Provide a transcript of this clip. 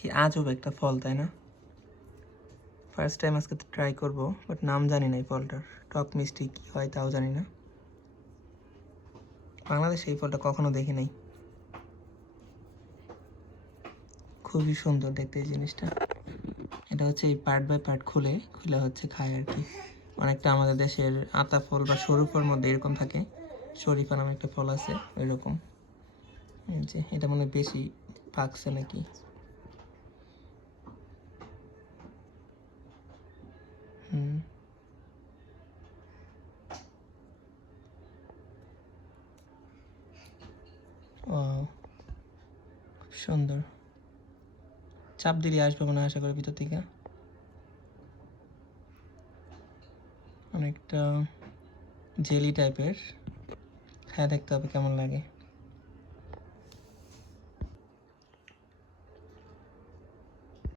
কি আজব একটা ফল, তাই না? ফার্স্ট টাইম আজকে ট্রাই করব, বাট নাম জানি না এই ফলটার। টক মিষ্টি কী হয় তাও জানি না। বাংলাদেশে এই ফলটা কখনো দেখি নাই। খুবই সুন্দর দেখতে এই জিনিসটা। এটা হচ্ছে এই পার্ট বাই পার্ট খুলে খুলে হচ্ছে খায় আর কি। অনেকটা আমাদের দেশের আতা ফল বা সরু ফল মধ্যে এরকম থাকে। শরীফা নামে একটা ফল আছে ওই রকম। যে এটা মনে হয় বেশি পাকছে নাকি। হুম, ও খুব সুন্দর। চাপ দিলে আসবে মনে হয়, আশা করি ভিতর থেকে। অনেকটা জেলি টাইপের। হ্যাঁ, দেখতে হবে কেমন লাগে।